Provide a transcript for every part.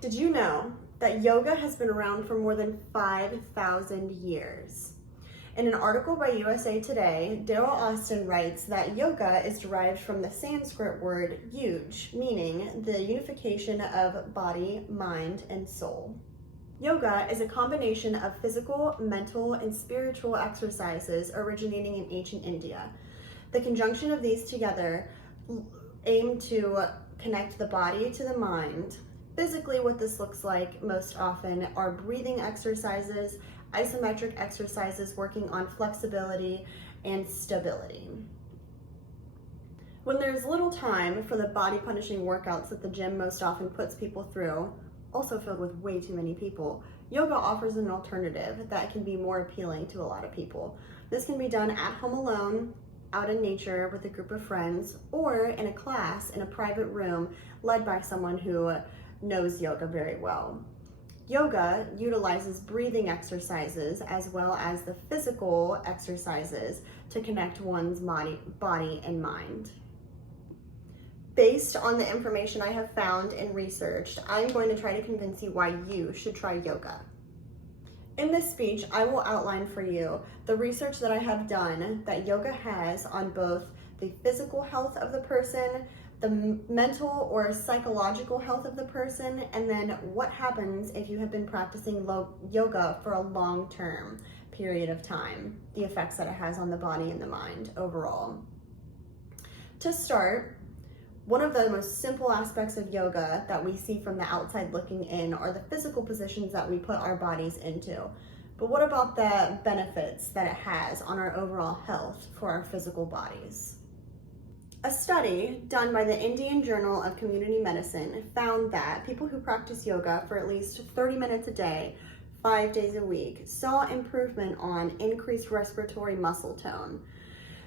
Did you know that yoga has been around for more than 5,000 years? In an article by USA Today, Daryl Austin writes that yoga is derived from the Sanskrit word yuj, meaning the unification of body, mind, and soul. Yoga is a combination of physical, mental, and spiritual exercises originating in ancient India. The conjunction of these together aim to connect the body to the mind. Physically, what this looks like most often are breathing exercises, isometric exercises working on flexibility and stability. When there's little time for the body-punishing workouts that the gym most often puts people through, also filled with way too many people, yoga offers an alternative that can be more appealing to a lot of people. This can be done at home alone, out in nature with a group of friends, or in a class in a private room led by someone who knows yoga very well. Yoga utilizes breathing exercises as well as the physical exercises to connect one's body and mind. Based on the information I have found and researched, I'm going to try to convince you why you should try yoga. In this speech, I will outline for you the research that I have done that yoga has on both the physical health of the person, the mental or psychological health of the person, and then what happens if you have been practicing yoga for a long-term period of time, the effects that it has on the body and the mind overall. To start, one of the most simple aspects of yoga that we see from the outside looking in are the physical positions that we put our bodies into. But what about the benefits that it has on our overall health for our physical bodies? A study done by the Indian Journal of Community Medicine found that people who practice yoga for at least 30 minutes a day, 5 days a week, saw improvement on increased respiratory muscle tone.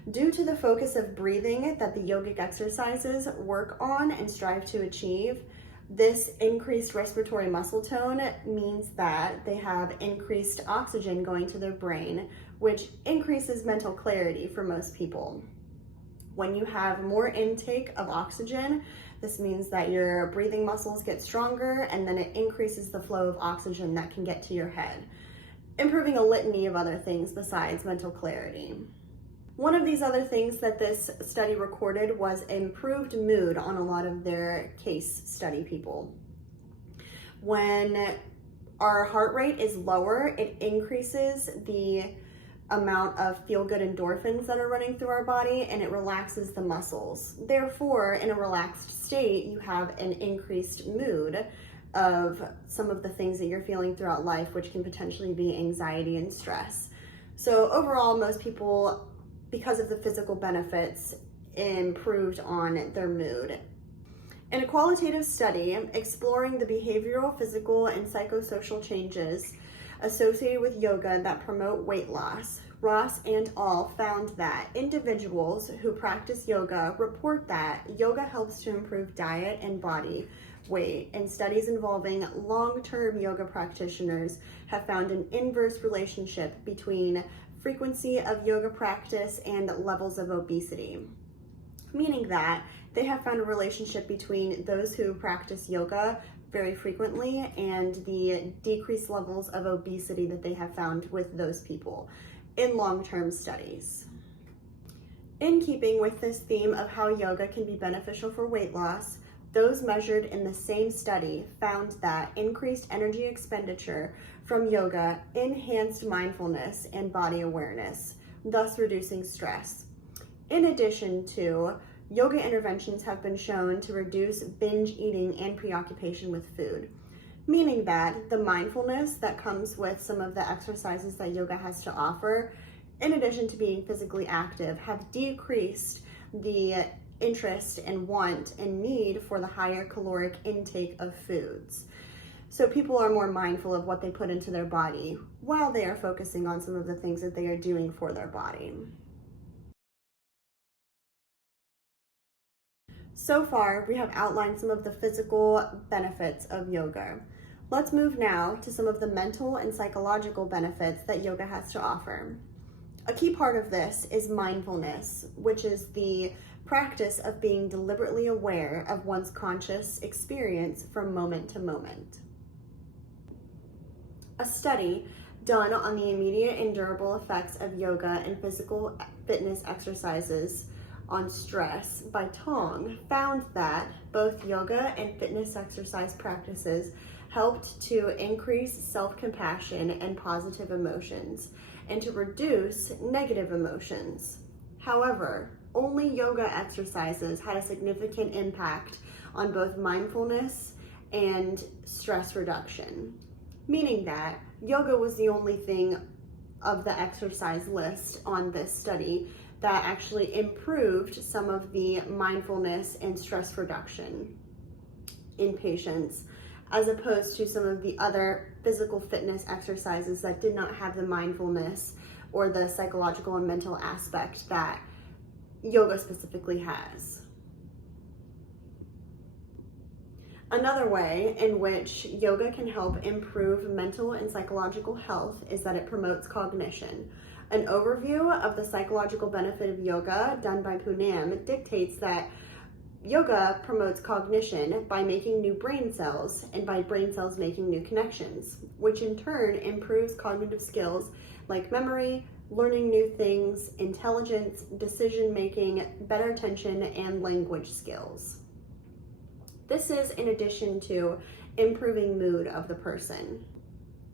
Due to the focus of breathing that the yogic exercises work on and strive to achieve, this increased respiratory muscle tone means that they have increased oxygen going to their brain, which increases mental clarity for most people. When you have more intake of oxygen, this means that your breathing muscles get stronger, and then it increases the flow of oxygen that can get to your head, improving a litany of other things besides mental clarity. One of these other things that this study recorded was improved mood on a lot of their case study people. When our heart rate is lower, it increases the amount of feel-good endorphins that are running through our body, and it relaxes the muscles. Therefore, in a relaxed state, you have an increased mood of some of the things that you're feeling throughout life, which can potentially be anxiety and stress. So overall, most people, because of the physical benefits, improved on their mood. In a qualitative study exploring the behavioral, physical, and psychosocial changes associated with yoga that promote weight loss, Ross and al. Found that individuals who practice yoga report that yoga helps to improve diet and body weight, and studies involving long-term yoga practitioners have found an inverse relationship between frequency of yoga practice and levels of obesity, meaning that they have found a relationship between those who practice yoga very frequently and the decreased levels of obesity that they have found with those people in long-term studies. In keeping with this theme of how yoga can be beneficial for weight loss, those measured in the same study found that increased energy expenditure from yoga enhanced mindfulness and body awareness, thus reducing stress. In addition to, yoga interventions have been shown to reduce binge eating and preoccupation with food, meaning that the mindfulness that comes with some of the exercises that yoga has to offer, in addition to being physically active, have decreased the interest and want and need for the higher caloric intake of foods. So people are more mindful of what they put into their body while they are focusing on some of the things that they are doing for their body. So far, we have outlined some of the physical benefits of yoga. Let's move now to some of the mental and psychological benefits that yoga has to offer. A key part of this is mindfulness, which is the practice of being deliberately aware of one's conscious experience from moment to moment. A study done on the immediate and durable effects of yoga and physical fitness exercises on stress by Tong found that both yoga and fitness exercise practices helped to increase self-compassion and positive emotions and to reduce negative emotions. However, only yoga exercises had a significant impact on both mindfulness and stress reduction, meaning that yoga was the only thing of the exercise list on this study that actually improved some of the mindfulness and stress reduction in patients, as opposed to some of the other physical fitness exercises that did not have the mindfulness or the psychological and mental aspect that yoga specifically has. Another way in which yoga can help improve mental and psychological health is that it promotes cognition. An overview of the psychological benefit of yoga done by Poonam dictates that yoga promotes cognition by making new brain cells and by brain cells making new connections, which in turn improves cognitive skills like memory, learning new things, intelligence, decision-making, better attention, and language skills. This is in addition to improving mood of the person.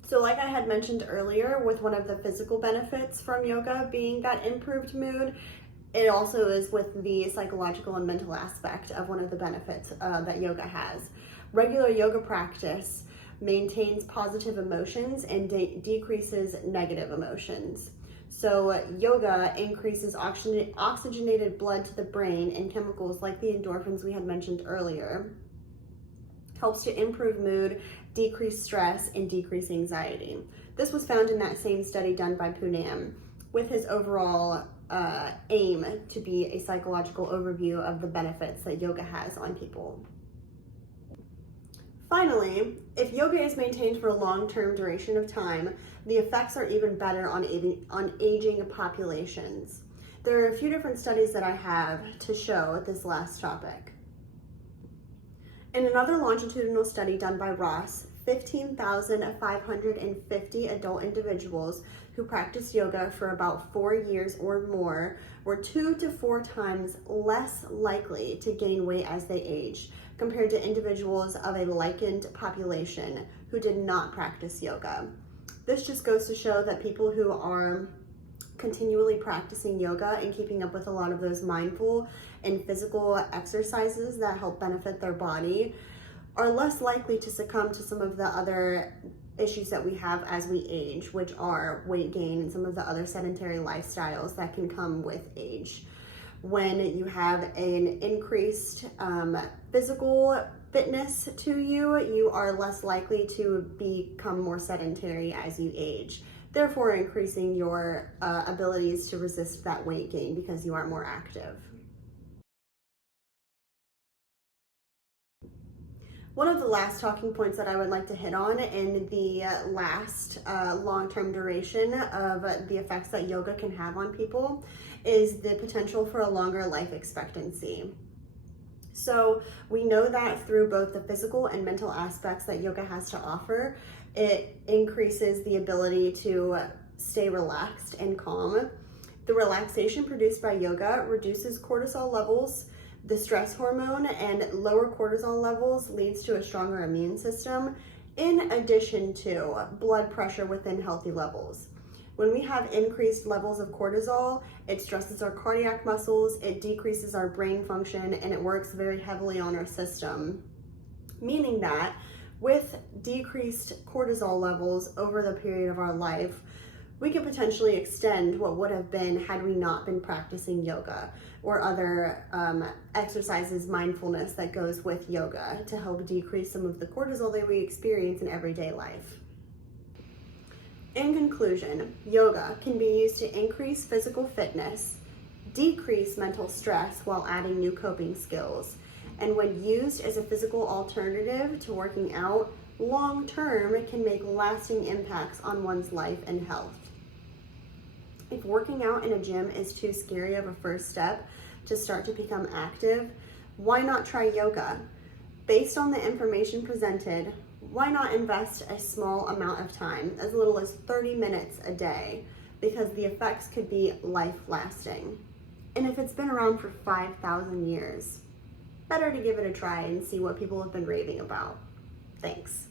So like I had mentioned earlier, with one of the physical benefits from yoga being that improved mood, it also is with the psychological and mental aspect of one of the benefits that yoga has. Regular yoga practice maintains positive emotions and decreases negative emotions. So yoga increases oxygenated blood to the brain and chemicals like the endorphins we had mentioned earlier, helps to improve mood, decrease stress, and decrease anxiety. This was found in that same study done by Poonam, with his overall aim to be a psychological overview of the benefits that yoga has on people. Finally, if yoga is maintained for a long-term duration of time, the effects are even better on aging populations. There are a few different studies that I have to show this last topic. In another longitudinal study done by Ross, 15,550 adult individuals who practiced yoga for about 4 years or more were 2 to 4 times less likely to gain weight as they aged compared to individuals of a likened population who did not practice yoga. This just goes to show that people who are continually practicing yoga and keeping up with a lot of those mindful and physical exercises that help benefit their body are less likely to succumb to some of the other issues that we have as we age, which are weight gain and some of the other sedentary lifestyles that can come with age. When you have an increased physical fitness to you, you are less likely to become more sedentary as you age, therefore increasing your abilities to resist that weight gain because you are more active. One of the last talking points that I would like to hit on in the last long-term duration of the effects that yoga can have on people is the potential for a longer life expectancy. So we know that through both the physical and mental aspects that yoga has to offer, it increases the ability to stay relaxed and calm. The relaxation produced by yoga reduces cortisol levels, the stress hormone, and lower cortisol levels leads to a stronger immune system, in addition to blood pressure within healthy levels. When we have increased levels of cortisol, it stresses our cardiac muscles, it decreases our brain function, and it works very heavily on our system, meaning that with decreased cortisol levels over the period of our life, we could potentially extend what would have been had we not been practicing yoga or other exercises, mindfulness that goes with yoga to help decrease some of the cortisol that we experience in everyday life. In conclusion, yoga can be used to increase physical fitness, decrease mental stress while adding new coping skills, and when used as a physical alternative to working out, long-term, it can make lasting impacts on one's life and health. If working out in a gym is too scary of a first step to start to become active, why not try yoga? Based on the information presented, why not invest a small amount of time, as little as 30 minutes a day, because the effects could be life-lasting. And if it's been around for 5,000 years, better to give it a try and see what people have been raving about. Thanks.